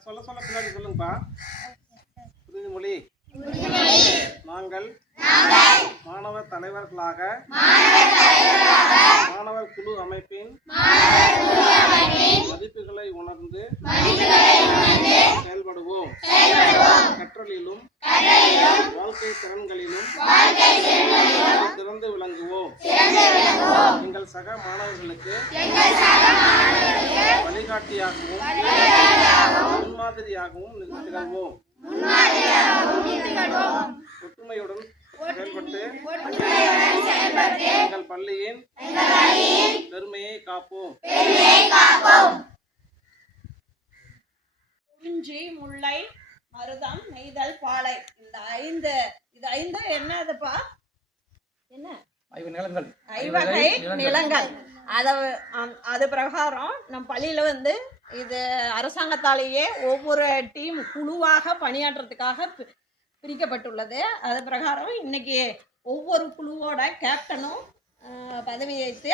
சொல்ல சொல்ல பின்னாடி சொல்லுங்கப்பா. உறுதிமொழி. நாங்கள் மாணவர் தலைவர்களாக மாணவர் குழு அமைப்பின் மதிப்புகளை உணர்ந்து செயல்படுவோம். கற்றலிலும் வாழ்க்கை திறன்களிலும் சிறந்து விளங்குவோம். எங்கள் சக மாணவர்களுக்கு வழிகாட்டியாகவும் முன்மாதிரியாகவும் திகழ்வோம். ஒற்றுமையுடன் செயல்பட்டு எங்கள் பள்ளியின் பெருமையை காப்போம். குறிஞ்சி, முல்லை, மருதம், நெய்தல், பாலை, இந்த ஐந்து என்னதுப்பா? என்ன? ஐவகை நிலங்கள். அது பிரகாரம் நம் பள்ளியில் இது அரசாங்கத்தாலேயே ஒவ்வொரு டீம் குழுவாக பணியாற்றுறதுக்காக பிரிக்கப்பட்டுள்ளது. அது பிரகாரம் இன்னைக்கு ஒவ்வொரு குழுவோட கேப்டனும் பதவி ஏற்று